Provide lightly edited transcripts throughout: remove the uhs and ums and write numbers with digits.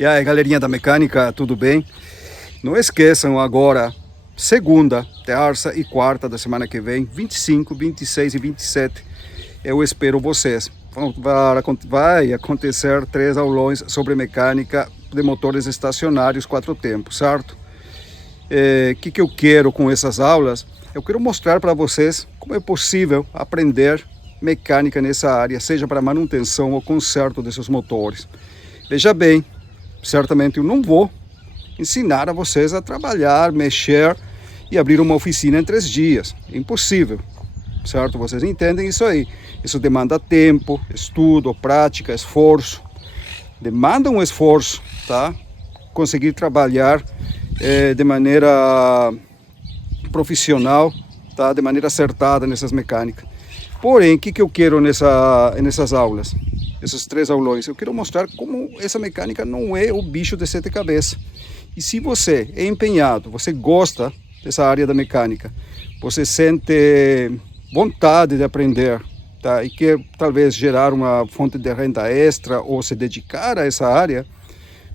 E aí, galerinha da mecânica, tudo bem? Não esqueçam agora, segunda, terça e quarta da semana que vem, 25, 26 e 27, eu espero vocês. Vai acontecer 3 aulões sobre mecânica de motores estacionários 4 tempos, certo? Que eu quero com essas aulas? Eu quero mostrar para vocês como é possível aprender mecânica nessa área, seja para manutenção ou conserto desses motores. Veja bem, certamente eu não vou ensinar a vocês a trabalhar, mexer e abrir uma oficina em 3 dias. É impossível, certo? Vocês entendem isso aí. Isso demanda tempo, estudo, prática, esforço. Demanda um esforço, tá? Conseguir trabalhar de maneira profissional, tá? De maneira acertada nessas mecânicas. Porém, o que eu quero nessas aulas? Esses 3 aulões, eu quero mostrar como essa mecânica não é o bicho de 7 cabeças. E se você é empenhado, você gosta dessa área da mecânica, você sente vontade de aprender, tá? E quer talvez gerar uma fonte de renda extra ou se dedicar a essa área,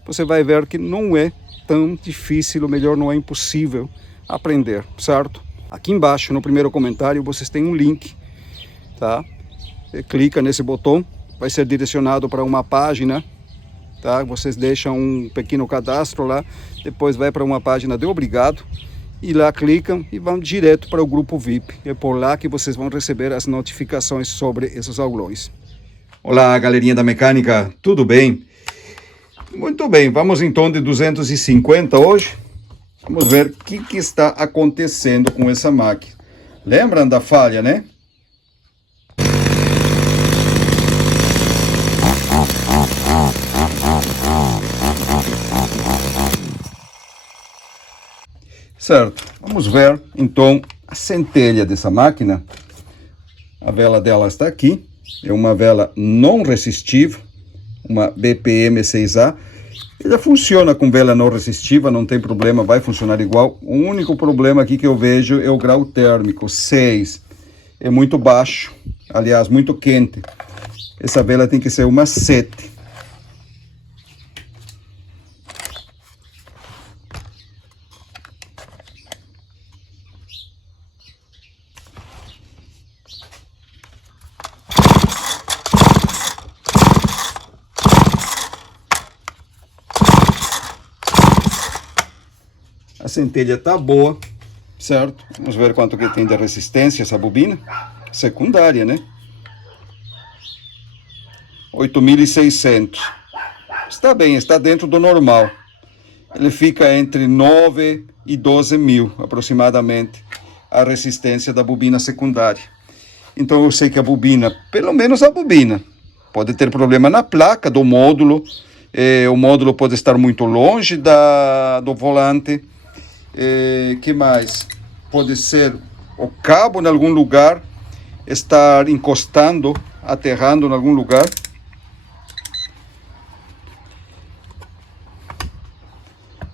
você vai ver que não é tão difícil, ou melhor, não é impossível aprender, certo? Aqui embaixo, no primeiro comentário, vocês têm um link, tá? Você clica nesse botão, vai ser direcionado para uma página, tá? Vocês deixam um pequeno cadastro lá, depois vai para uma página de obrigado, e lá clicam e vão direto para o grupo VIP. É por lá que vocês vão receber as notificações sobre esses aulões. Olá, galerinha da mecânica, tudo bem? Muito bem, vamos então de 250 hoje. Vamos ver o que está acontecendo com essa máquina. Lembram da falha, né? Certo, vamos ver então a centelha dessa máquina. A vela dela está aqui, é uma vela não resistiva, uma BPM 6A. Ela funciona com vela não resistiva, não tem problema, vai funcionar igual. O único problema aqui que eu vejo é o grau térmico, 6. É muito baixo, aliás, muito quente. Essa vela tem que ser uma 7. A centelha tá boa, certo? Vamos ver quanto que tem de resistência essa bobina. Secundária, né? 8.600. Está bem, está dentro do normal. Ele fica entre 9 e 12 mil, aproximadamente, a resistência da bobina secundária. Então eu sei que a bobina, pelo menos a bobina, pode ter problema na placa do módulo. O módulo pode estar muito longe do volante. Que mais? Pode ser o cabo em algum lugar, estar encostando, aterrando em algum lugar.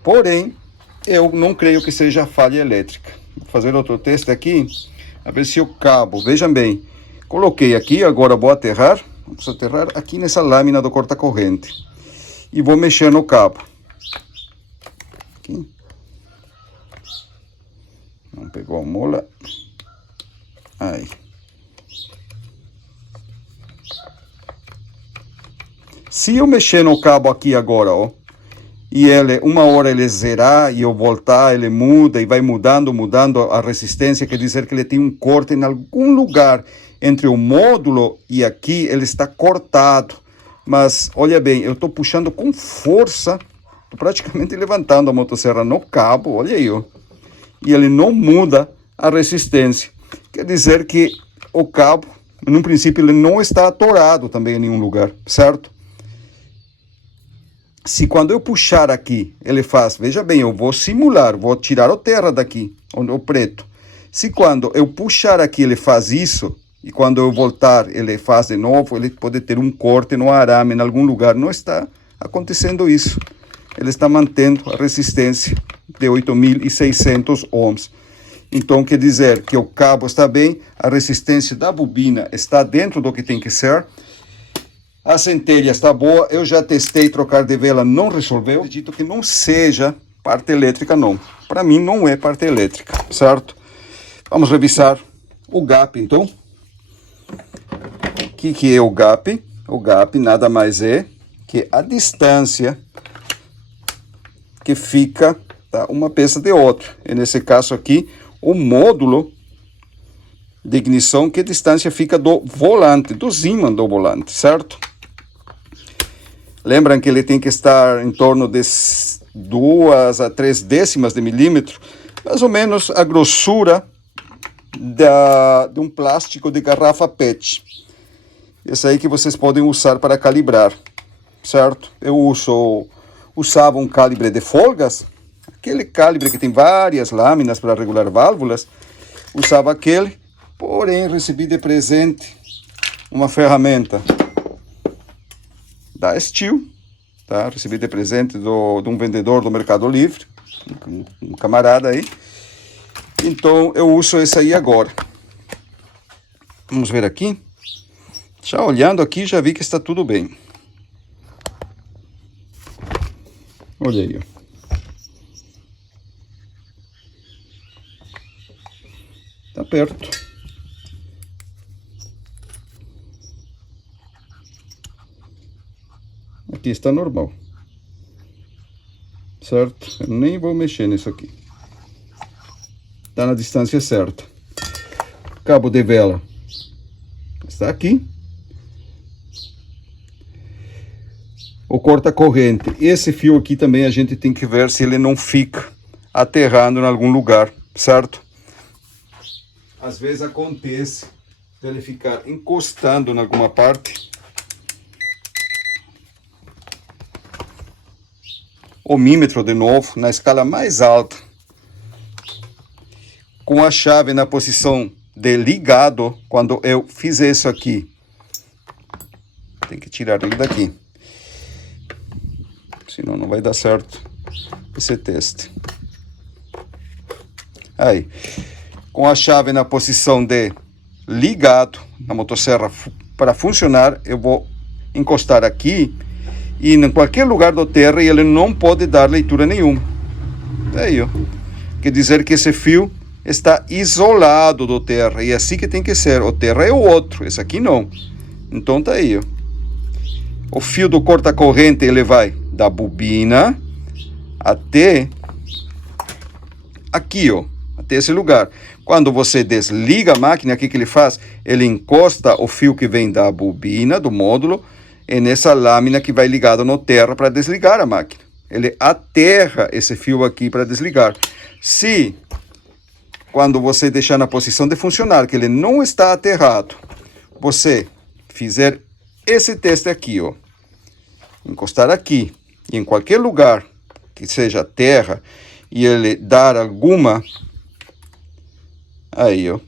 Porém, eu não creio que seja falha elétrica. Vou fazer outro teste aqui, a ver se o cabo, vejam bem, coloquei aqui, agora vou aterrar, vamos aterrar aqui nessa lâmina do corta-corrente. E vou mexer no cabo. Aqui. Não pegou a mola. Aí. Se eu mexer no cabo aqui agora, ó, e uma hora ele zerar e eu voltar, ele muda e vai mudando a resistência, quer dizer que ele tem um corte em algum lugar entre o módulo e aqui, ele está cortado. Mas, olha bem, eu estou puxando com força, estou praticamente levantando a motosserra no cabo, olha aí, ó. E ele não muda a resistência. Quer dizer que o cabo, no princípio, ele não está atorado também em nenhum lugar, certo? Se quando eu puxar aqui, ele faz, veja bem, eu vou simular, vou tirar o terra daqui, o preto. Se quando eu puxar aqui, ele faz isso, e quando eu voltar, ele faz de novo, ele pode ter um corte no arame, em algum lugar. Não está acontecendo isso. Ele está mantendo a resistência de 8.600 ohms. Então, quer dizer que o cabo está bem, a resistência da bobina está dentro do que tem que ser. A centelha está boa, eu já testei, trocar de vela não resolveu. Acredito que não seja parte elétrica não. Para mim não é parte elétrica, certo? Vamos revisar o gap então. O que é o gap? O gap nada mais é que a distância que fica, tá, uma peça de outra. E nesse caso aqui, o módulo de ignição, que a distância fica do volante, do ímã do volante, certo? Lembram que ele tem que estar em torno de 2 a 3 décimas de milímetro, mais ou menos a grossura de um plástico de garrafa PET. Esse aí que vocês podem usar para calibrar, certo? Eu usava um calibre de folgas, aquele calibre que tem várias lâminas para regular válvulas, usava aquele, porém recebi de presente uma ferramenta da Steel, tá? Recebi de presente de um vendedor do Mercado Livre, um camarada aí. Então eu uso esse aí agora. Vamos ver aqui. Já olhando aqui, já vi que está tudo bem. Olha aí, ó. Tá perto. Aqui está normal. Certo? Eu nem vou mexer nisso aqui. Está na distância certa. Cabo de vela está aqui. O corta-corrente. Esse fio aqui também a gente tem que ver se ele não fica aterrando em algum lugar, certo? Às vezes acontece dele ficar encostando em alguma parte. Ohmímetro de novo, na escala mais alta. Com a chave na posição de ligado, quando eu fizer isso aqui. Tem que tirar ele daqui. Senão não vai dar certo esse teste. Aí, com a chave na posição de ligado, na motosserra para funcionar, eu vou encostar aqui e em qualquer lugar do terra ele não pode dar leitura nenhuma. Aí, ó. Quer dizer que esse fio está isolado do terra, e é assim que tem que ser. O terra é o outro, esse aqui não. Então tá aí, ó. O fio do corta-corrente ele vai da bobina até aqui, ó, até esse lugar. Quando você desliga a máquina, o que ele faz? Ele encosta o fio que vem da bobina, do módulo, e nessa lâmina que vai ligado no terra para desligar a máquina. Ele aterra esse fio aqui para desligar. Se, quando você deixar na posição de funcionar, que ele não está aterrado, você fizer esse teste aqui, ó, encostar aqui, e em qualquer lugar que seja terra, e ele dar alguma... Aí, ó.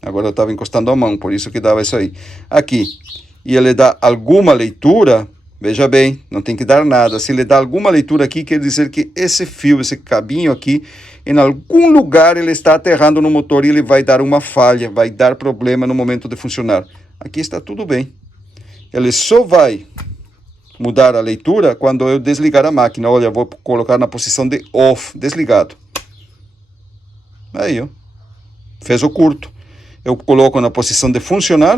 Agora eu estava encostando a mão, por isso que dava isso aí. Aqui. E ele dá alguma leitura, veja bem, não tem que dar nada. Se ele dá alguma leitura aqui, quer dizer que esse fio, esse cabinho aqui, em algum lugar ele está aterrando no motor e ele vai dar uma falha, vai dar problema no momento de funcionar. Aqui está tudo bem. Ele só vai mudar a leitura quando eu desligar a máquina. Olha, vou colocar na posição de off, desligado. Aí, ó. Fez o curto. Eu coloco na posição de funcionar.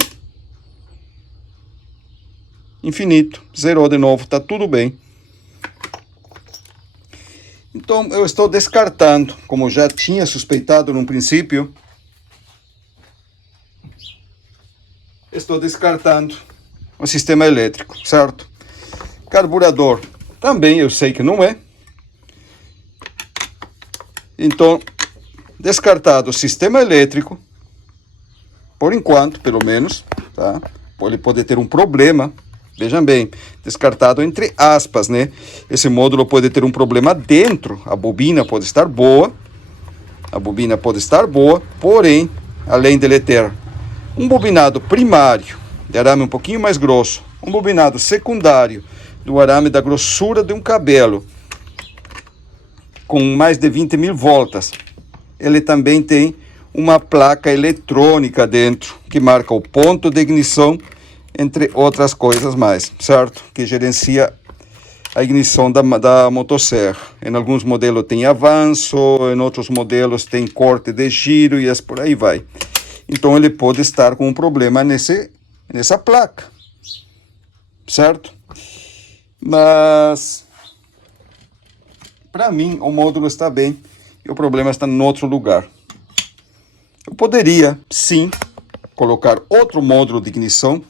Infinito. Zerou de novo. Tá tudo bem. Então, eu estou descartando, como já tinha suspeitado no princípio. Estou descartando o sistema elétrico, certo? Carburador, também eu sei que não é. Então, descartado o sistema elétrico, por enquanto, pelo menos, tá? Ele pode ter um problema, vejam bem, descartado entre aspas, né? Esse módulo pode ter um problema dentro, a bobina pode estar boa, porém, além dele ter um bobinado primário, de arame um pouquinho mais grosso, um bobinado secundário, do arame da grossura de um cabelo, com mais de 20.000 voltas, ele também tem uma placa eletrônica dentro, que marca o ponto de ignição entre outras coisas mais, certo? Que gerencia a ignição da motosserra. Em alguns modelos tem avanço, em outros modelos tem corte de giro e por aí vai. Então ele pode estar com um problema nessa placa, certo? Mas para mim o módulo está bem e o problema está em outro lugar. Eu poderia sim colocar outro módulo de ignição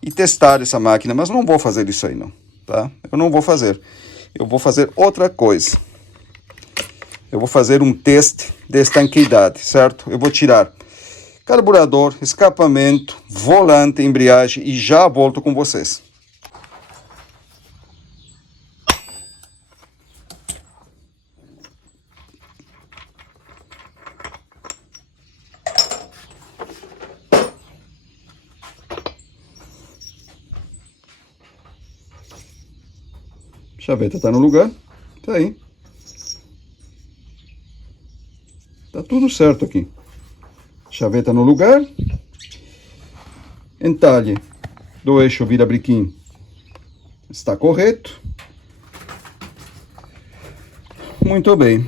e testar essa máquina, mas não vou fazer isso aí não, tá? Eu não vou fazer. Eu vou fazer outra coisa. Eu vou fazer um teste de estanqueidade, certo? Eu vou tirar carburador, escapamento, volante, embreagem e já volto com vocês. Chaveta tá no lugar, tá aí. Tá tudo certo aqui. Chaveta no lugar. Entalhe do eixo virabrequim está correto. Muito bem.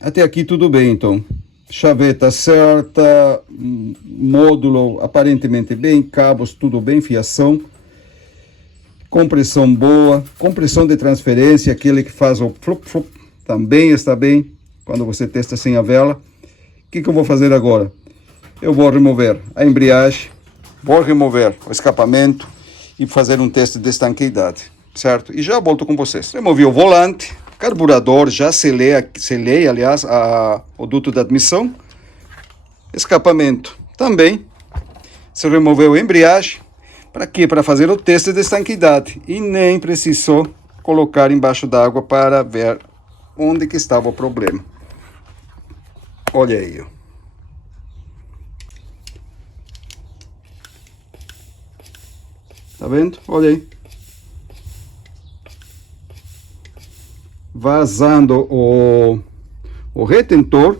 Até aqui tudo bem, então. Chaveta certa, módulo aparentemente bem, cabos tudo bem, fiação. Compressão boa, compressão de transferência, aquele que faz o flup, flup, também está bem, quando você testa sem a vela. O que eu vou fazer agora? Eu vou remover a embreagem, vou remover o escapamento e fazer um teste de estanqueidade, certo? E já volto com vocês. Removi o volante, carburador, já selei aliás, o duto de admissão. Escapamento também. Se removeu a embreagem. Para quê? Para fazer o teste de estanqueidade. E nem precisou colocar embaixo d'água para ver onde que estava o problema. Olha aí, ó. Tá vendo? Olha aí. Vazando o retentor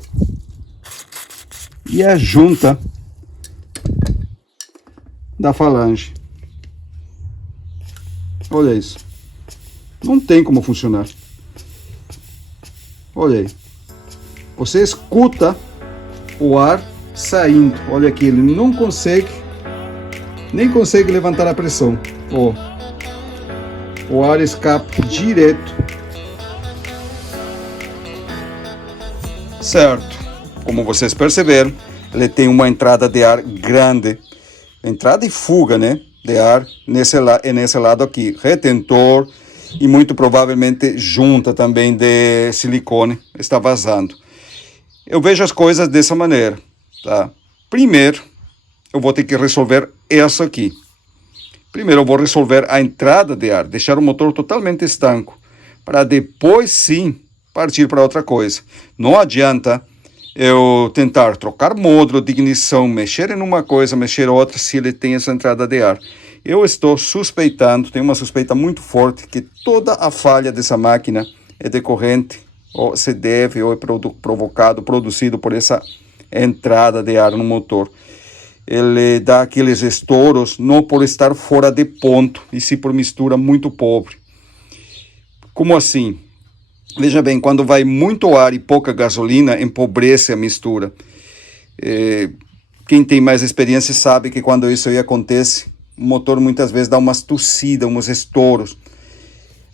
e a junta da falange. Olha isso. Não tem como funcionar. Olha aí. Você escuta o ar saindo. Olha aqui, ele não consegue, nem consegue levantar a pressão. Ó. O ar escapa direto. Certo. Como vocês perceberam, ele tem uma entrada de ar grande. Entrada e fuga, né? De ar nesse lado aqui, retentor e muito provavelmente junta também de silicone está vazando. Eu vejo as coisas dessa maneira, tá? Primeiro, eu vou ter que resolver isso aqui. Primeiro eu vou resolver a entrada de ar, deixar o motor totalmente estanco, para depois sim partir para outra coisa. Não adianta eu tentar trocar módulo de ignição, mexer em uma coisa, mexer em outra, se ele tem essa entrada de ar. Eu estou suspeitando, tenho uma suspeita muito forte, que toda a falha dessa máquina é decorrente, ou se deve, ou é produzido por essa entrada de ar no motor. Ele dá aqueles estouros, não por estar fora de ponto, e sim por mistura muito pobre. Como assim? Veja bem, quando vai muito ar e pouca gasolina, empobrece a mistura. Quem tem mais experiência sabe que quando isso aí acontece, o motor muitas vezes dá umas tossidas, uns estouros.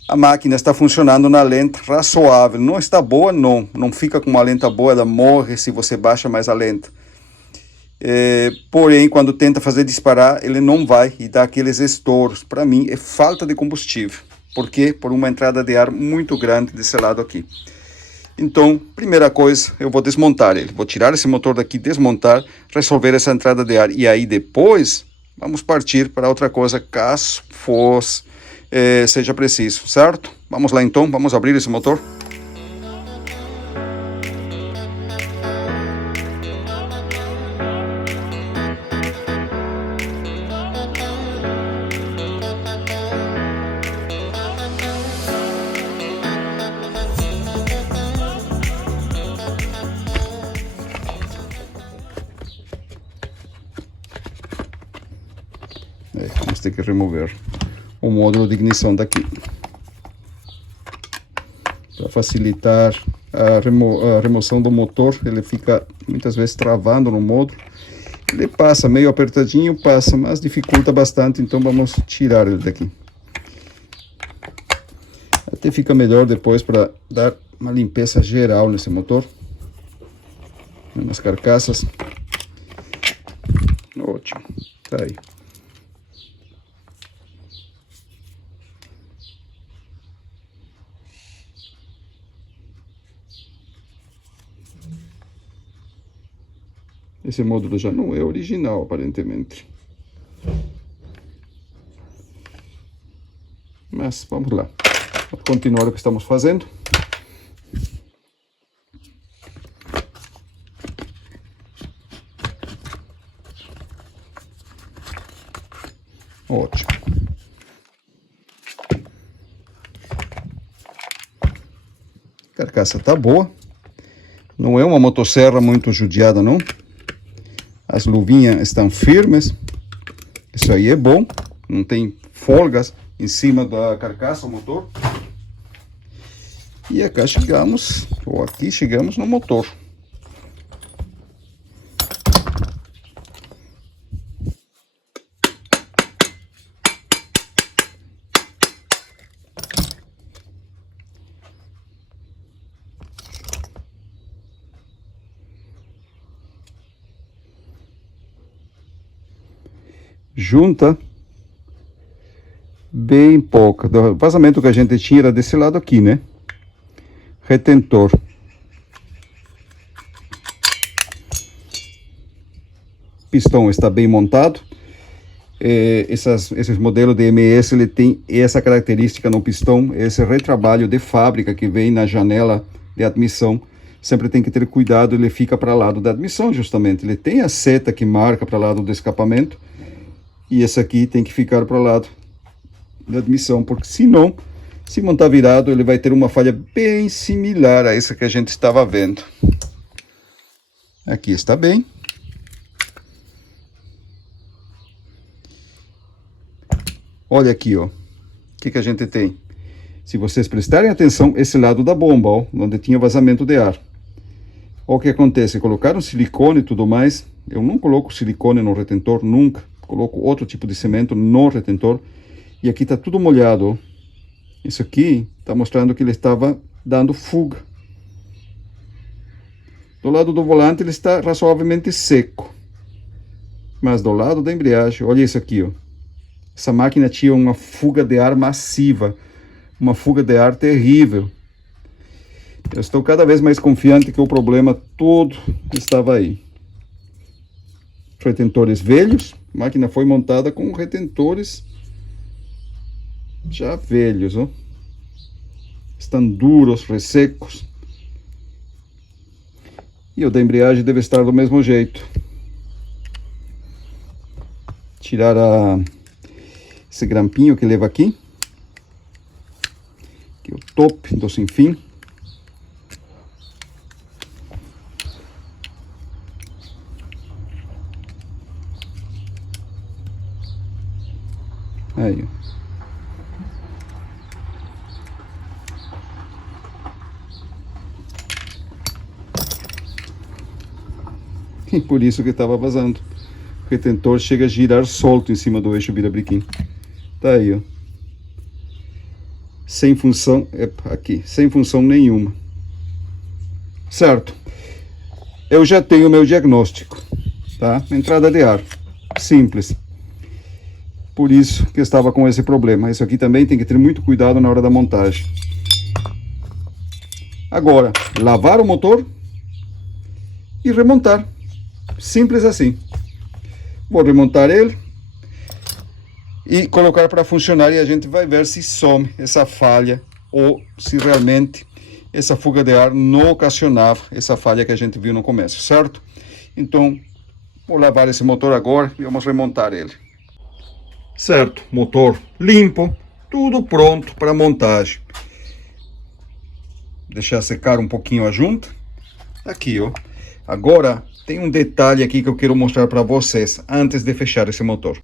A máquina está funcionando na lenta razoável. Não está boa, não fica com uma lenta boa, ela morre se você baixa mais a lenta. Porém, quando tenta fazer disparar, ele não vai e dá aqueles estouros. Para mim, é falta de combustível. Por quê? Por uma entrada de ar muito grande desse lado aqui. Então, primeira coisa, eu vou desmontar ele. Vou tirar esse motor daqui, desmontar, resolver essa entrada de ar. E aí depois, vamos partir para outra coisa, caso fosse, seja preciso, certo? Vamos lá então, vamos abrir esse motor. Vamos ter que remover o módulo de ignição daqui. Para facilitar a remoção do motor, ele fica muitas vezes travando no módulo. Ele passa meio apertadinho, passa, mas dificulta bastante, então vamos tirar ele daqui. Até fica melhor depois para dar uma limpeza geral nesse motor, nas carcaças. Ótimo, tá aí. Esse módulo já não é original, aparentemente. Mas vamos lá. Vamos continuar o que estamos fazendo. Ótimo. A carcaça tá boa. Não é uma motosserra muito judiada, não. As luvinhas estão firmes. Isso aí é bom. Não tem folgas em cima da carcaça, o motor. E aqui chegamos no motor. Junta bem pouca. O vazamento que a gente tinha era desse lado aqui, né? Retentor. Pistão está bem montado. Esses modelos de MS, ele tem essa característica no pistão, esse retrabalho de fábrica que vem na janela de admissão. Sempre tem que ter cuidado, ele fica para lado da admissão, justamente. Ele tem a seta que marca para lado do escapamento. E esse aqui tem que ficar para o lado da admissão, porque senão, se montar virado, ele vai ter uma falha bem similar a essa que a gente estava vendo. Aqui está bem. Olha aqui, ó. O que a gente tem? Se vocês prestarem atenção, esse lado da bomba, ó, onde tinha vazamento de ar. Olha o que acontece, colocaram silicone e tudo mais. Eu não coloco silicone no retentor, nunca. Coloco outro tipo de cimento no retentor. E aqui está tudo molhado, ó. Isso aqui está mostrando que ele estava dando fuga. Do lado do volante ele está razoavelmente seco. Mas do lado da embreagem, olha isso aqui, ó. Essa máquina tinha uma fuga de ar massiva. Uma fuga de ar terrível. Eu estou cada vez mais confiante que o problema todo estava aí. Retentores velhos. A máquina foi montada com retentores já velhos, ó. Estão duros, ressecos. E o da embreagem deve estar do mesmo jeito. Tirar esse grampinho que leva aqui. Aqui o top do sem fim. Aí, ó. E por isso que estava vazando. O retentor chega a girar solto em cima do eixo virabrequim. Tá aí, ó. Sem função, aqui, sem função nenhuma. Certo. Eu já tenho o meu diagnóstico, tá? Entrada de ar. Simples. Por isso que eu estava com esse problema. Isso aqui também tem que ter muito cuidado na hora da montagem. Agora, lavar o motor e remontar. Simples assim. Vou remontar ele e colocar para funcionar e a gente vai ver se some essa falha ou se realmente essa fuga de ar não ocasionava essa falha que a gente viu no começo, certo? Então, vou lavar esse motor agora e vamos remontar ele. Certo, motor limpo, tudo pronto para montagem. Deixar secar um pouquinho a junta. Aqui, ó. Agora, tem um detalhe aqui que eu quero mostrar para vocês antes de fechar esse motor.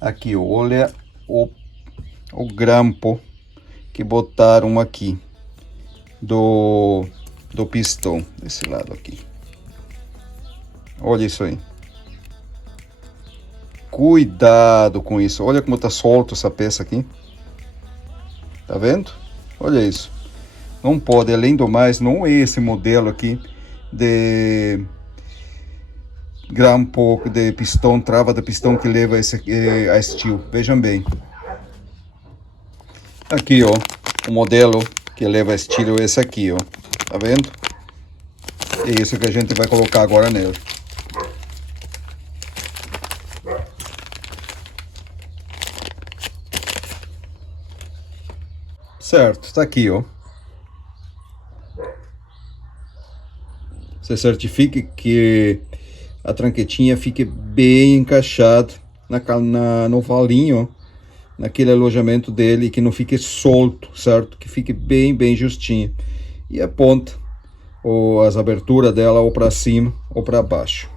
Aqui, olha o grampo que botaram aqui do pistão, desse lado aqui. Olha isso aí. Cuidado com isso. Olha como tá solto essa peça aqui. Tá vendo? Olha isso. Não pode, além do mais, não é esse modelo aqui de grampo de pistão, trava de pistão que leva esse a steel. Vejam bem. Aqui, ó, o modelo que leva a steel é esse aqui, ó. Tá vendo? É isso que a gente vai colocar agora nele. Certo, tá aqui, ó. Você certifique que a tranquetinha fique bem encaixada no valinho, naquele alojamento dele, que não fique solto, certo? Que fique bem justinha. E a ponta, ou as aberturas dela, ou para cima ou para baixo.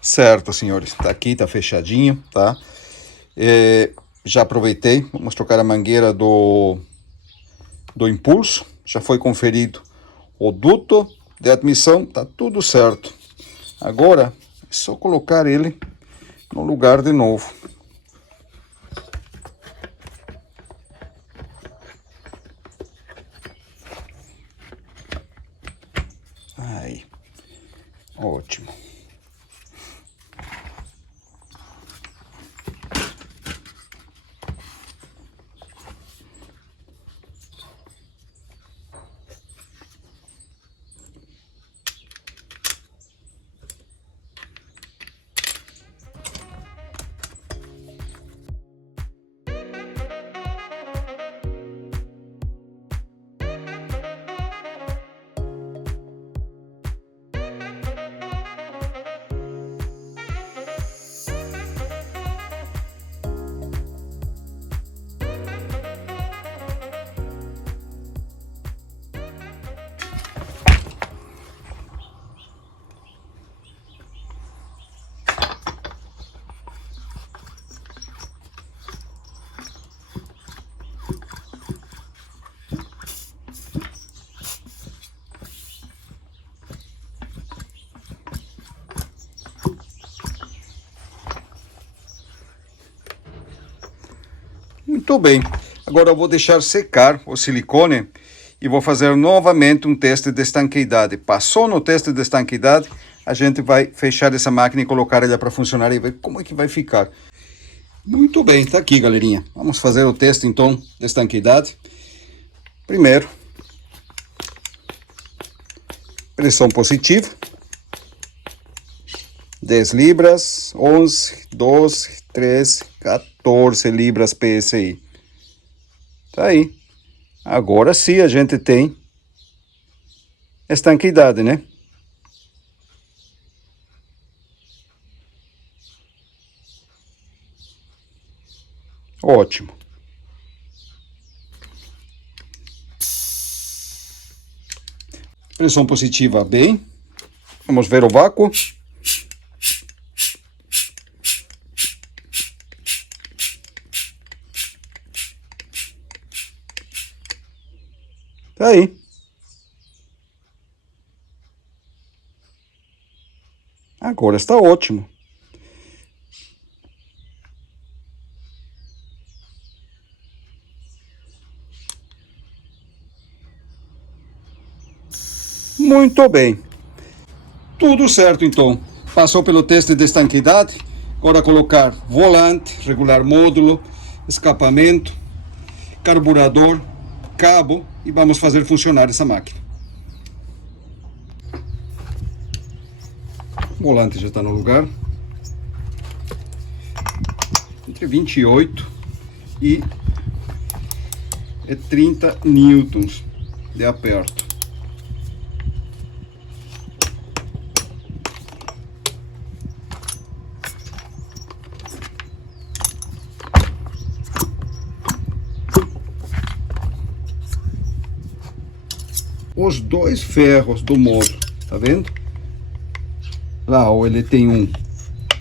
Certo, senhores, tá aqui, tá fechadinho, tá? Já aproveitei, vamos trocar a mangueira do impulso, já foi conferido o duto de admissão, tá tudo certo. Agora é só colocar ele no lugar de novo. Aí, ótimo. Muito bem, agora eu vou deixar secar o silicone e vou fazer novamente um teste de estanqueidade. Passou no teste de estanqueidade, a gente vai fechar essa máquina e colocar ela para funcionar e ver como é que vai ficar. Muito bem, tá aqui, galerinha. Vamos fazer o teste então de estanqueidade. Primeiro, pressão positiva. 10 libras, 11, 12, 13, 14 libras PSI. Tá aí. Agora sim a gente tem estanqueidade, né? Ótimo. Pressão positiva bem. Vamos ver o vácuo. Tá aí. Agora está ótimo. Muito bem. Tudo certo então. Passou pelo teste de estanqueidade. Agora colocar volante, regular módulo, escapamento, carburador, cabo e vamos fazer funcionar essa máquina. O volante já está no lugar. Entre 28 e 30 newtons de aperto. Os dois ferros do módulo, tá vendo? Lá, ó, ele tem um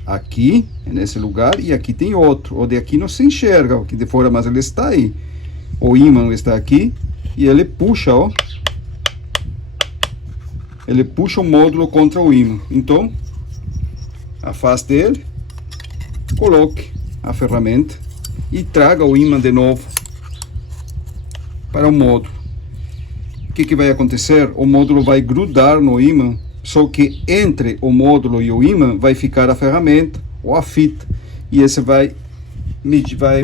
aqui, nesse lugar, e aqui tem outro. O de aqui não se enxerga, o que de fora, mas ele está aí. O ímã está aqui e ele puxa, ó. Ele puxa o módulo contra o ímã. Então, afaste ele, coloque a ferramenta e traga o ímã de novo para o módulo. O que vai acontecer? O módulo vai grudar no ímã, só que entre o módulo e o ímã vai ficar a ferramenta ou a fita, e esse vai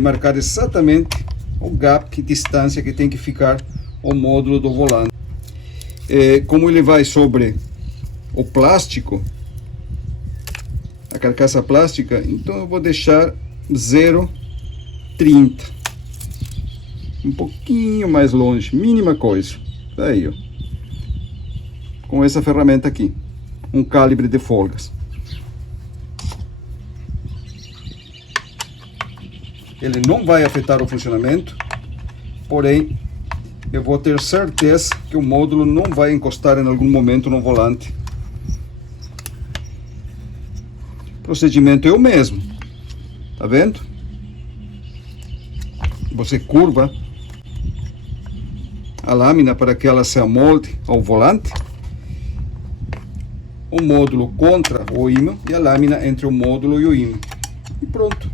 marcar exatamente o gap, que distância que tem que ficar o módulo do volante. Como ele vai sobre o plástico, a carcaça plástica, então eu vou deixar 0,30, um pouquinho mais longe, mínima coisa. Aí, ó, com essa ferramenta aqui, um calibre de folgas. Ele não vai afetar o funcionamento, porém eu vou ter certeza que o módulo não vai encostar em algum momento no volante. O procedimento é o mesmo, tá vendo? Você curva a lâmina para que ela se amolde ao volante, o módulo contra o ímã e a lâmina entre o módulo e o ímã, e pronto.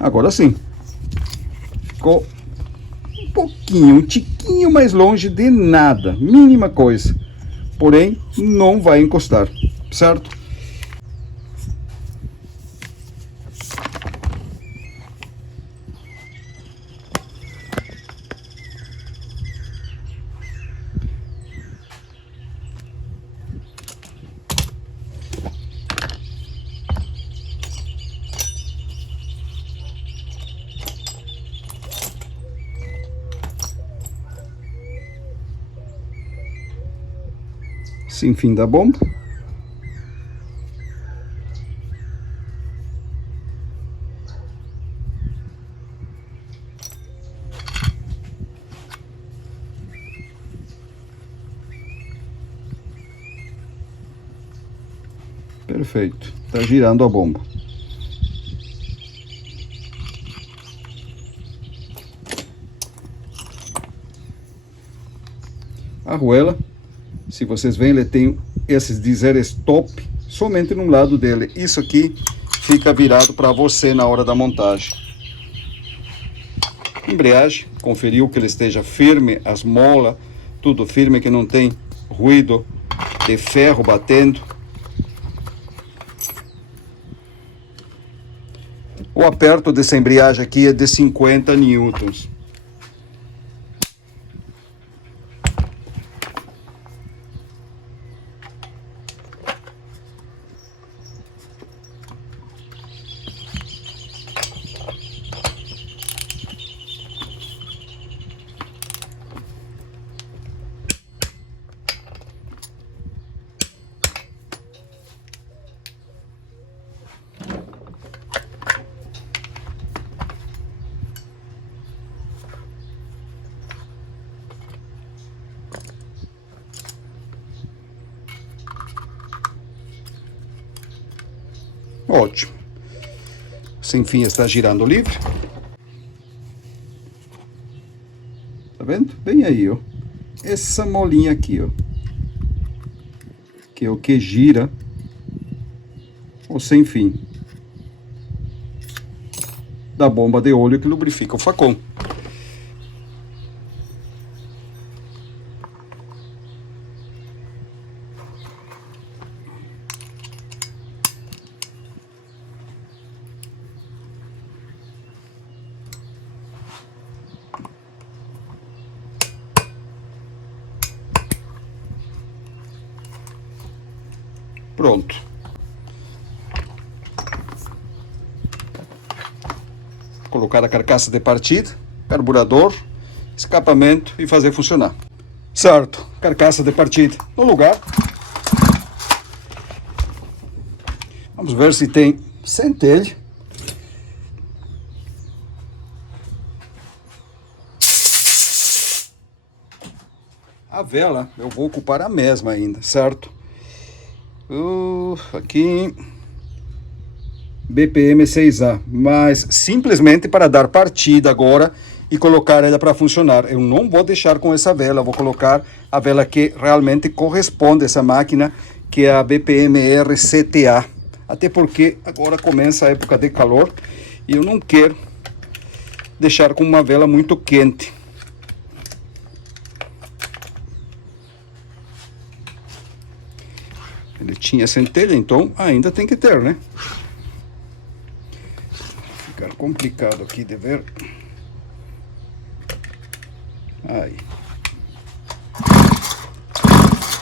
Agora sim, ficou um pouquinho, um tiquinho mais longe de nada, mínima coisa, porém não vai encostar, certo? Sem fim da bomba. Perfeito, tá girando a bomba. A arruela, se vocês veem, ele tem esses dizer stop somente no lado dele. Isso aqui fica virado para você na hora da montagem. Embreagem, conferiu que ele esteja firme, as molas, tudo firme, que não tem ruído de ferro batendo. O aperto dessa embreagem aqui é de 50 newtons. Ótimo. Sem fim está girando livre. Tá vendo? Bem aí, ó. Essa molinha aqui, ó, que é o que gira o sem fim da bomba de óleo que lubrifica o facão. Pronto. Colocar a carcaça de partida, carburador, escapamento e fazer funcionar. Certo, carcaça de partida no lugar. Vamos ver se tem centelha. A vela eu vou ocupar a mesma ainda, certo? Aqui BPM 6A, mas simplesmente para dar partida agora e colocar ela para funcionar. Eu não vou deixar com essa vela, vou colocar a vela que realmente corresponde a essa máquina, que é a BPM RCTA. Até porque agora começa a época de calor e eu não quero deixar com uma vela muito quente. Ele tinha centelha, então ainda tem que ter, né? Ficar complicado aqui de ver. Aí.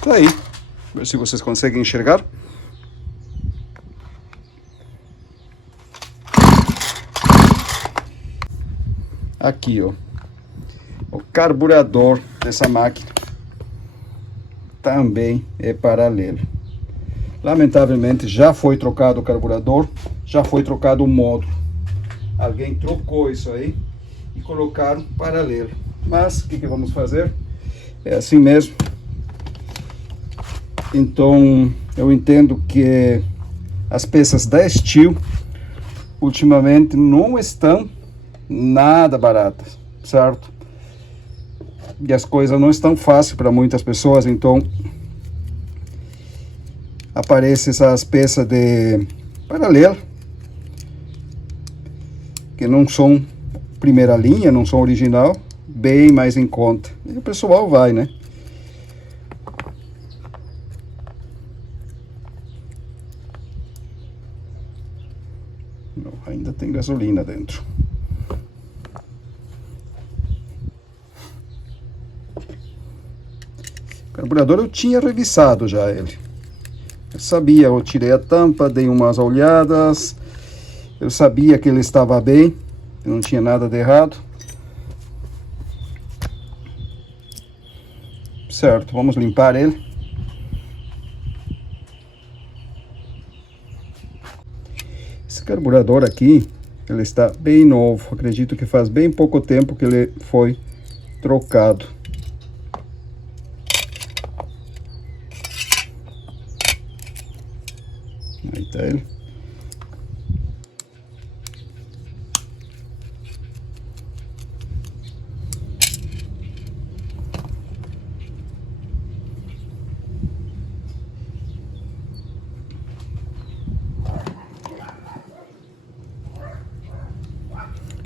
Tá aí. Ver se vocês conseguem enxergar. Aqui, ó. O carburador dessa máquina também é paralelo. Lamentavelmente já foi trocado o carburador, já foi trocado o módulo. Alguém trocou isso aí e colocaram paralelo. Mas o que vamos fazer? É assim mesmo. Então eu entendo que as peças da Steel ultimamente não estão nada baratas, certo? E as coisas não estão fáceis para muitas pessoas, então aparecem essas peças de paralelo que não são primeira linha, não são original, bem mais em conta. E o pessoal vai, né? Não, ainda tem gasolina dentro. O carburador eu tinha revisado já ele. Eu sabia, eu tirei a tampa, dei umas olhadas, eu sabia que ele estava bem, não tinha nada de errado. Certo, vamos limpar ele. Esse carburador aqui, ele está bem novo, acredito que faz bem pouco tempo que ele foi trocado. Aí tá ele.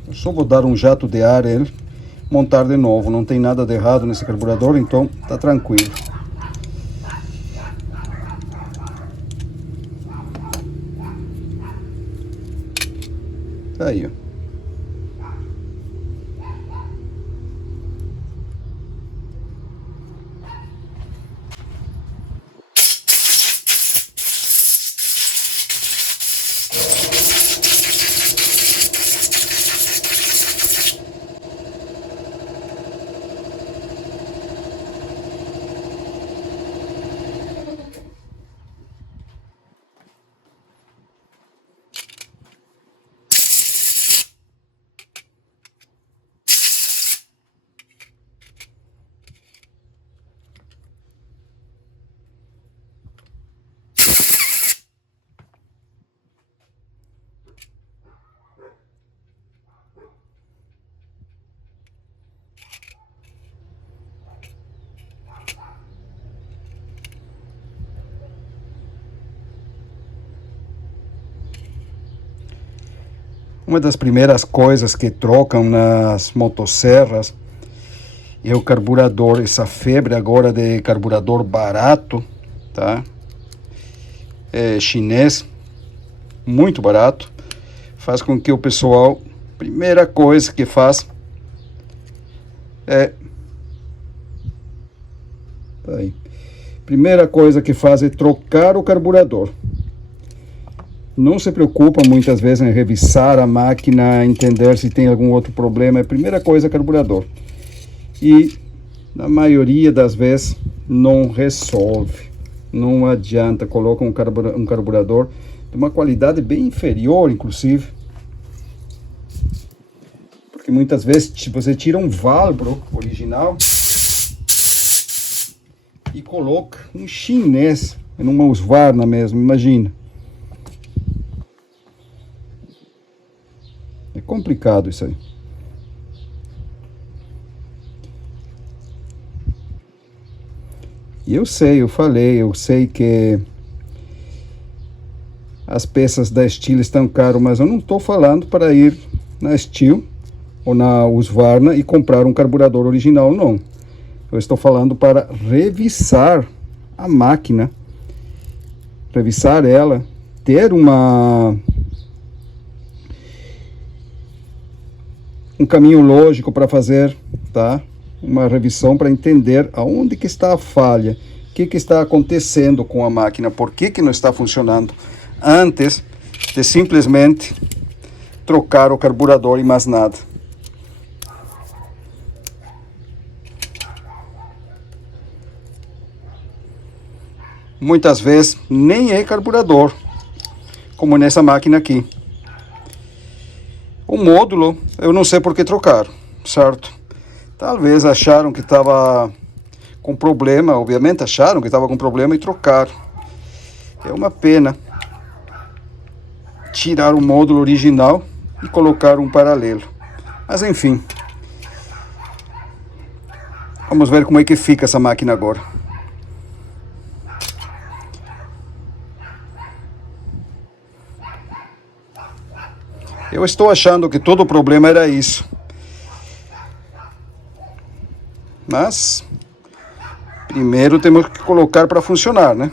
Eu só vou dar um jato de ar a ele, montar de novo. Não tem nada de errado nesse carburador, então tá tranquilo. Tá aí, ó. Uma das primeiras coisas que trocam nas motosserras é o carburador. Essa febre agora de carburador barato, tá? É chinês, muito barato, faz com que o pessoal, primeira coisa que faz é, tá aí. Primeira coisa que faz é trocar o carburador. Não se preocupa muitas vezes em revisar a máquina, entender se tem algum outro problema. É a primeira coisa é carburador. E na maioria das vezes não resolve. Não adianta, coloca um carburador de uma qualidade bem inferior, inclusive. Porque muitas vezes você tira um válvula original e coloca um chinês numa Husqvarna mesmo, imagina. É complicado isso aí. E eu sei que as peças da Stihl estão caras, mas eu não estou falando para ir na Stihl ou na Husqvarna e comprar um carburador original, não. Eu estou falando para revisar a máquina, revisar ela, ter um caminho lógico para fazer, tá? Uma revisão para entender aonde que está a falha, o que está acontecendo com a máquina, por que não está funcionando, antes de simplesmente trocar o carburador e mais nada. Muitas vezes nem é carburador, como nessa máquina aqui. O módulo, eu não sei por que trocaram, certo? Talvez acharam que estava com problema, obviamente acharam que estava com problema e trocaram. É uma pena tirar o módulo original e colocar um paralelo. Mas enfim, vamos ver como é que fica essa máquina agora. Eu estou achando que todo o problema era isso. Mas primeiro temos que colocar para funcionar, né?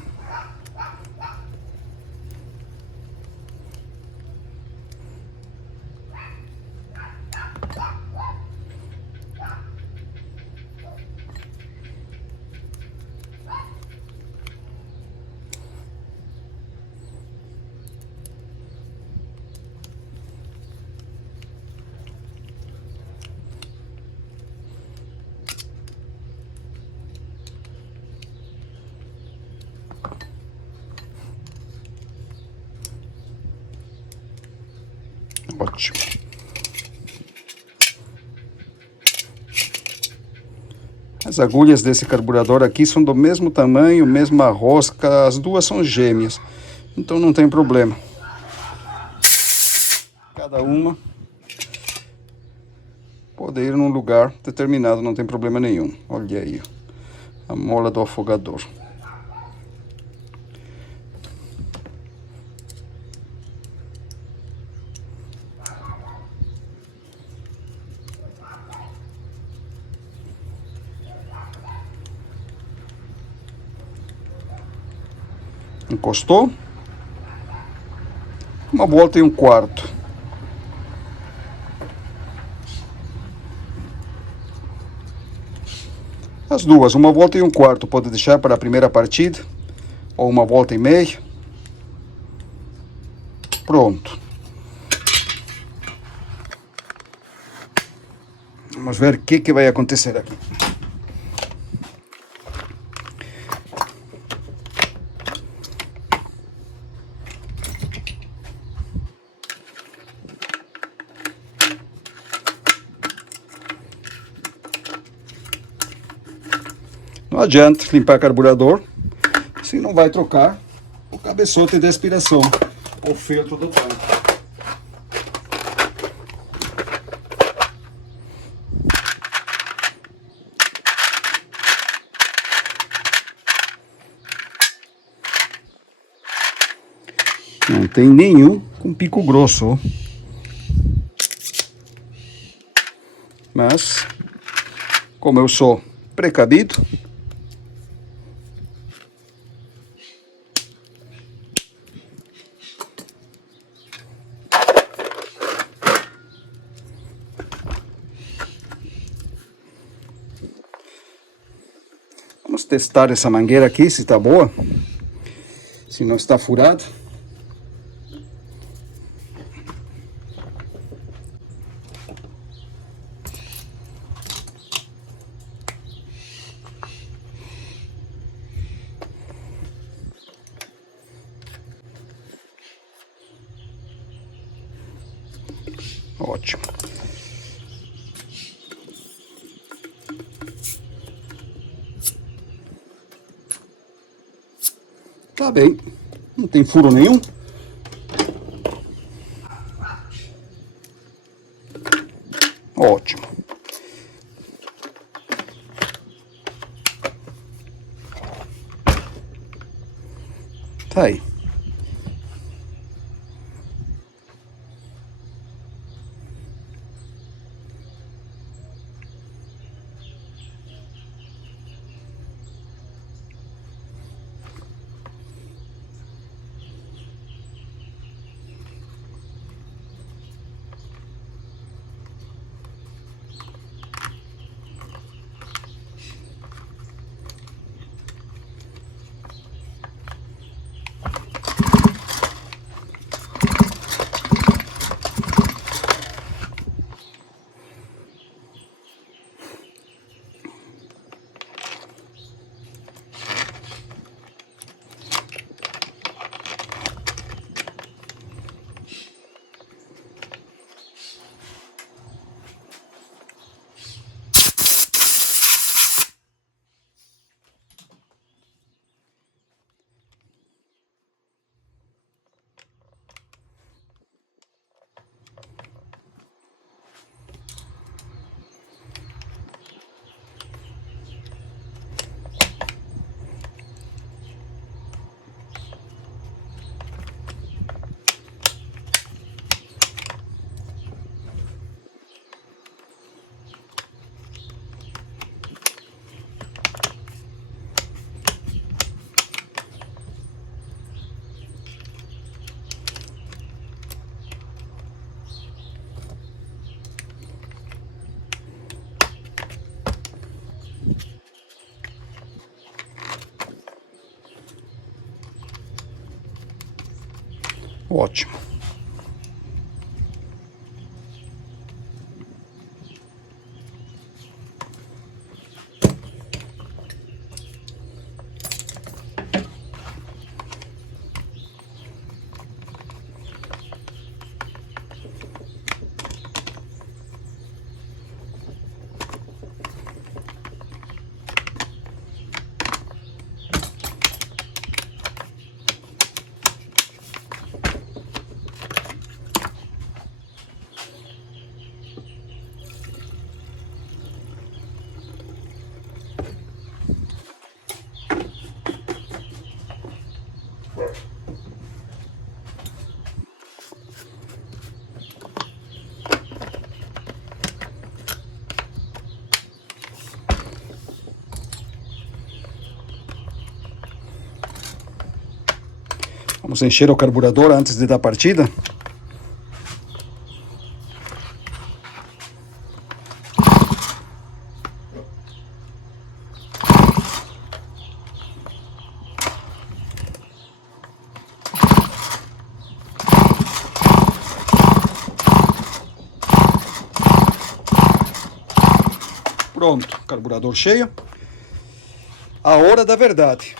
Ótimo. As agulhas desse carburador aqui são do mesmo tamanho, mesma rosca, as duas são gêmeas, então não tem problema. Cada uma pode ir num lugar determinado, não tem problema nenhum. Olha aí, a mola do afogador. Encostou, 1,25 volta. As duas, 1,25 volta, pode deixar para a primeira partida, ou 1,5 volta. Pronto. Vamos ver o que vai acontecer aqui. Não adianta limpar carburador se não vai trocar o cabeçote de aspiração, o filtro do tanque. Não tem nenhum com pico grosso, ó. Mas, como eu sou precavido, vamos testar essa mangueira aqui, se está boa, se não está furada. Ótimo. Tá bem, não tem furo nenhum. Ótimo. Tá aí. Ótimo. Vamos encher o carburador antes de dar partida. Pronto, carburador cheio. A hora da verdade.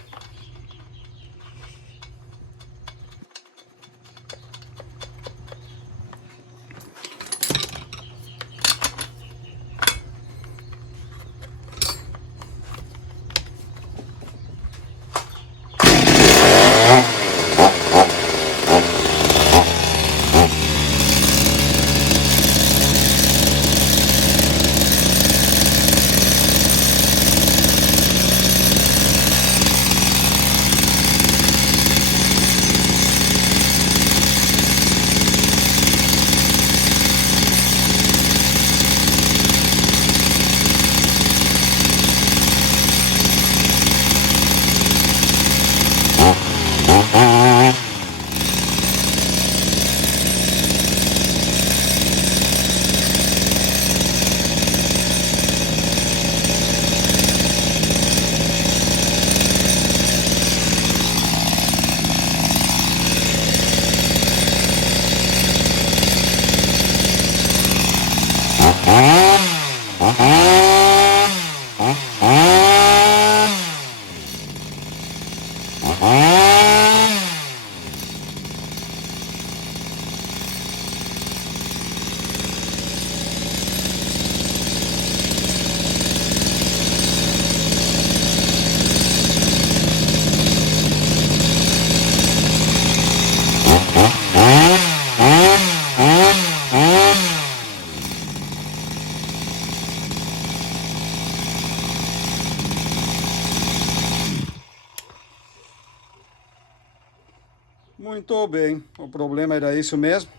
Muito bem, o problema era isso mesmo,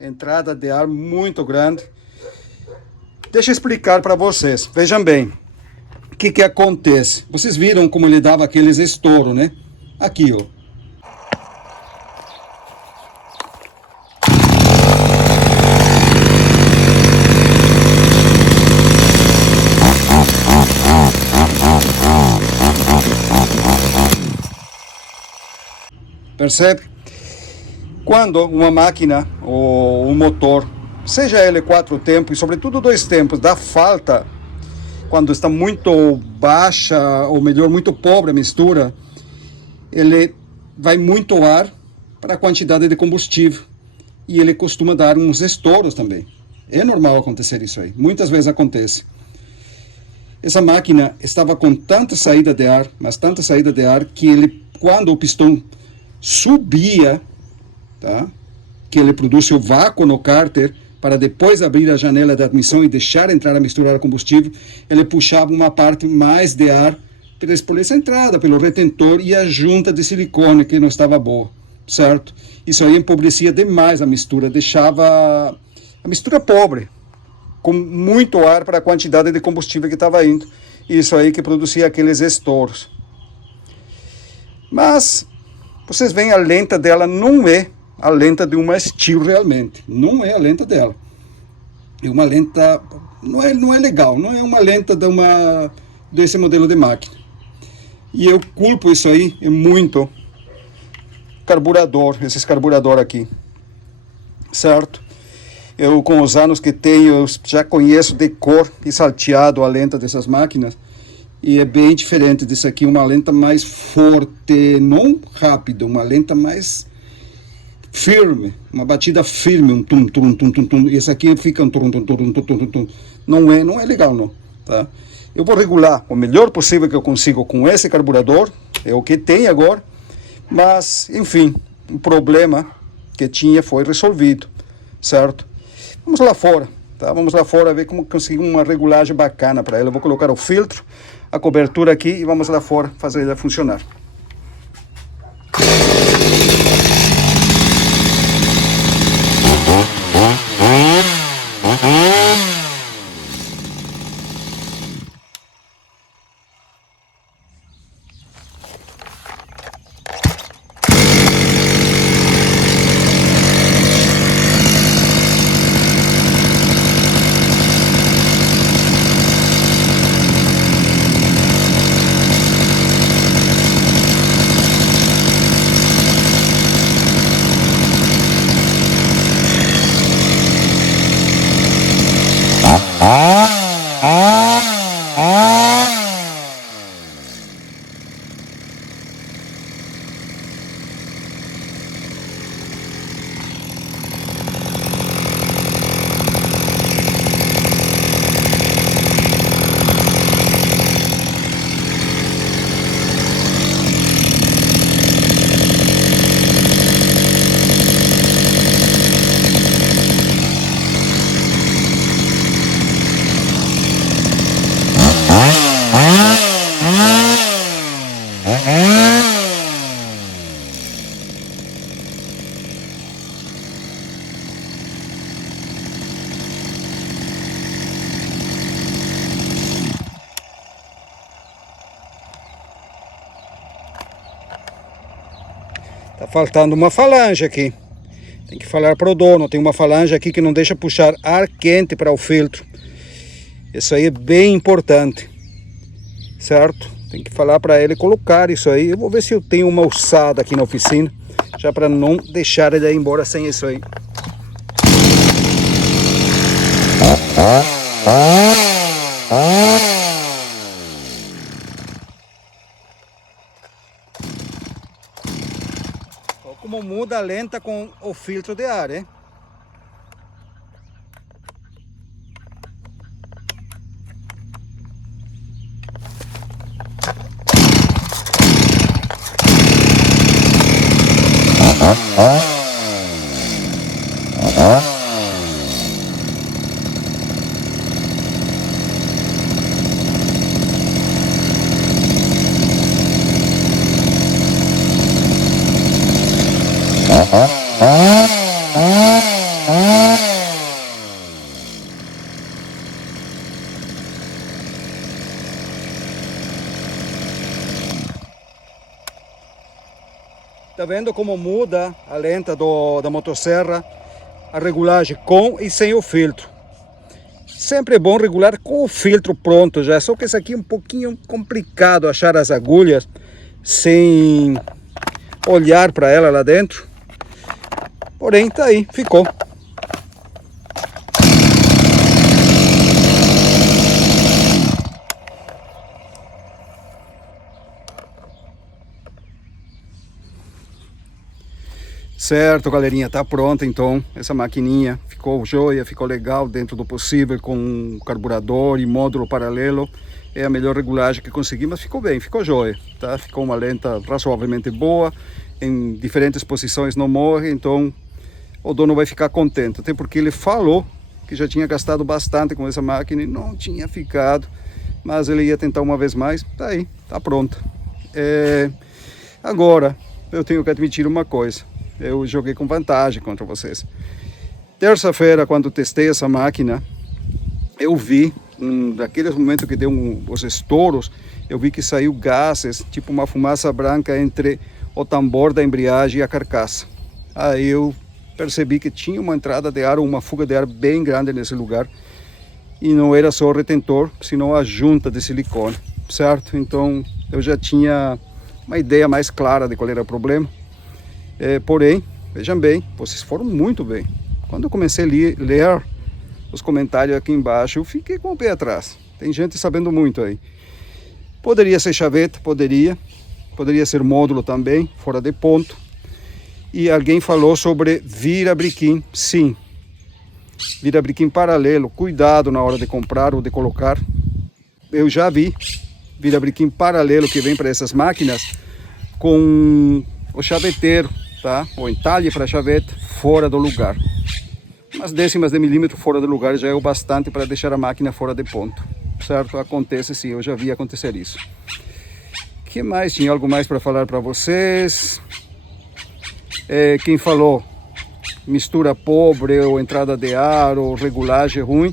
entrada de ar muito grande. Deixa eu explicar para vocês, vejam bem, o que acontece. Vocês viram como ele dava aqueles estouros, né? Aqui, ó. Percebe? Quando uma máquina ou um motor, seja ele 4 tempos e sobretudo 2 tempos, dá falta, quando está muito baixa, ou melhor, muito pobre a mistura, ele vai muito ar para a quantidade de combustível e ele costuma dar uns estouros também. É normal acontecer isso aí, muitas vezes acontece. Essa máquina estava com tanta saída de ar, mas tanta saída de ar, que ele, quando o pistão subia, tá? Que ele produz o vácuo no cárter para depois abrir a janela de admissão e deixar entrar a mistura a combustível, ele puxava uma parte mais de ar por essa entrada, pelo retentor e a junta de silicone que não estava boa, certo? Isso aí empobrecia demais a mistura, deixava a mistura pobre, com muito ar para a quantidade de combustível que estava indo. Isso aí que produzia aqueles estouros. Mas vocês veem, a lenta dela não é a lenta de uma Steel realmente. Não é a lenta dela. É uma lenta, não é legal, não é uma lenta desse modelo de máquina. E eu culpo isso aí muito carburador, esses carburadores aqui, certo? Eu, com os anos que tenho, eu já conheço de cor e salteado a lenta dessas máquinas. E é bem diferente disso aqui, uma lenta mais forte, não rápido, uma lenta mais firme, uma batida firme, um tum, tum, tum, tum, tum. E esse aqui fica um tum, tum, tum, tum, tum, tum. Não é legal não, tá? Eu vou regular o melhor possível que eu consigo com esse carburador, é o que tem agora, mas, enfim, o problema que tinha foi resolvido, certo? Vamos lá fora, tá? Vamos lá fora ver como conseguir uma regulagem bacana para ela. Eu vou colocar o filtro, a cobertura aqui e vamos lá fora fazer ela funcionar. Tá faltando uma falange aqui. Tem que falar para o dono. Tem uma falange aqui que não deixa puxar ar quente para o filtro. Isso aí é bem importante, certo? Tem que falar para ele colocar isso aí. Eu vou ver se eu tenho uma alçada aqui na oficina, já para não deixar ele ir embora sem isso aí. Olha como muda a lenta com o filtro de ar, hein? Tá vendo como muda a lenta da motosserra, a regulagem com e sem o filtro. Sempre é bom regular com o filtro pronto já, só que esse aqui é um pouquinho complicado achar as agulhas sem olhar para ela lá dentro. Porém, tá aí, ficou. Certo, galerinha, tá pronta então essa maquininha, ficou joia, ficou legal dentro do possível, com carburador e módulo paralelo. É a melhor regulagem que consegui, mas ficou bem, ficou joia, tá? Ficou uma lenta razoavelmente boa, em diferentes posições não morre, então o dono vai ficar contente, até porque ele falou que já tinha gastado bastante com essa máquina e não tinha ficado, mas ele ia tentar uma vez mais. Tá aí, tá pronta. Agora, eu tenho que admitir uma coisa. Eu joguei com vantagem contra vocês. Terça-feira, quando testei essa máquina, eu vi, daqueles momentos que deu os estouros, eu vi que saiu gases, tipo uma fumaça branca entre o tambor da embreagem e a carcaça. Aí eu percebi que tinha uma entrada de ar, uma fuga de ar bem grande nesse lugar. E não era só o retentor, senão a junta de silicone, certo? Então eu já tinha uma ideia mais clara de qual era o problema. Porém, vejam bem, vocês foram muito bem. Quando eu comecei a ler os comentários aqui embaixo, eu fiquei com o pé atrás. Tem gente sabendo muito aí. Poderia ser chaveta, poderia ser módulo também, fora de ponto. E alguém falou sobre virabrequim. Sim, virabrequim paralelo, cuidado na hora de comprar ou de colocar. Eu já vi virabrequim paralelo que vem para essas máquinas com o chaveteiro, tá? O entalhe para a chaveta fora do lugar. Umas décimas de milímetro fora do lugar já é o bastante para deixar a máquina fora de ponto, certo? Acontece sim, eu já vi acontecer isso. O que mais? Tinha algo mais para falar para vocês? Quem falou mistura pobre ou entrada de ar ou regulagem ruim,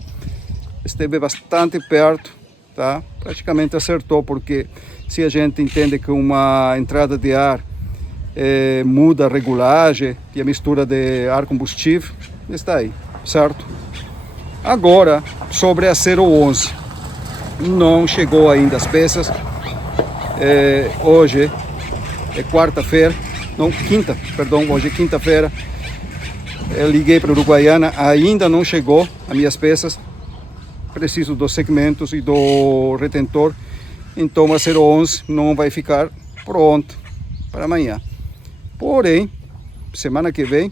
esteve bastante perto, tá? Praticamente acertou, porque se a gente entende que uma entrada de ar muda a regulagem e a mistura de ar combustível, está aí, certo? Agora, sobre a 011, não chegou ainda as peças. Hoje é quarta-feira, não, quinta, perdão, hoje é quinta-feira. Eu liguei para a Uruguaiana, ainda não chegou as minhas peças. Preciso dos segmentos e do retentor, então a 011 não vai ficar pronto para amanhã. Porém, semana que vem,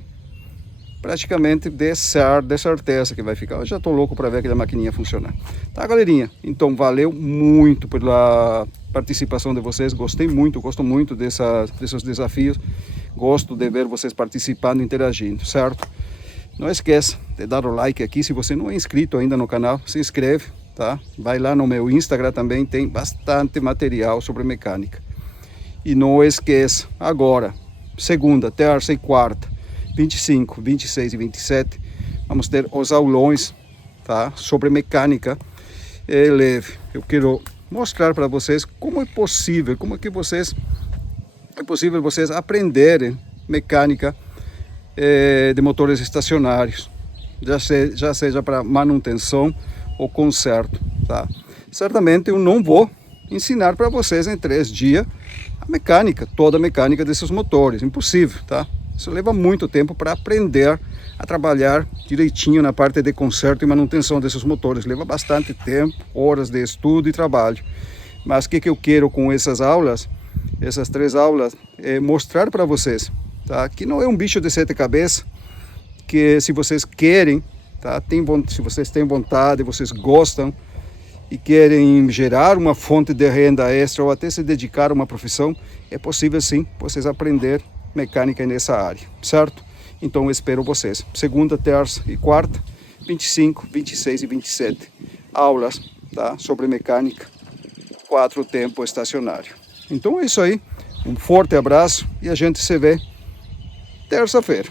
praticamente de certeza que vai ficar. Eu já estou louco para ver aquela maquininha funcionar. Tá, galerinha? Então, valeu muito pela participação de vocês. Gosto muito desses desafios. Gosto de ver vocês participando, interagindo, certo? Não esqueça de dar o like aqui. Se você não é inscrito ainda no canal, se inscreve, tá? Vai lá no meu Instagram também, tem bastante material sobre mecânica. E não esqueça, agora, segunda, terça e quarta, 25, 26 e 27, vamos ter os aulões, tá? Sobre mecânica leve. Eu quero mostrar para vocês como é possível vocês aprenderem mecânica de motores estacionários, já seja para manutenção ou conserto, tá? Certamente eu não vou ensinar para vocês em 3 dias toda a mecânica desses motores, impossível, tá? Isso leva muito tempo para aprender a trabalhar direitinho na parte de conserto e manutenção desses motores. Leva bastante tempo, horas de estudo e trabalho. Mas o que eu quero com essas aulas, essas 3 aulas, é mostrar para vocês, tá? Que não é um bicho de 7 cabeças, que se vocês querem, tá? Se vocês têm vontade, vocês gostam e querem gerar uma fonte de renda extra ou até se dedicar a uma profissão, é possível sim vocês aprender mecânica nessa área, certo? Então eu espero vocês, segunda, terça e quarta, 25, 26 e 27 aulas, tá? Sobre mecânica 4 tempo estacionário. Então é isso aí, um forte abraço e a gente se vê terça-feira.